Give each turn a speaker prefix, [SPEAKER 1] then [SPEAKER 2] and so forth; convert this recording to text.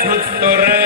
[SPEAKER 1] সুস্থ রে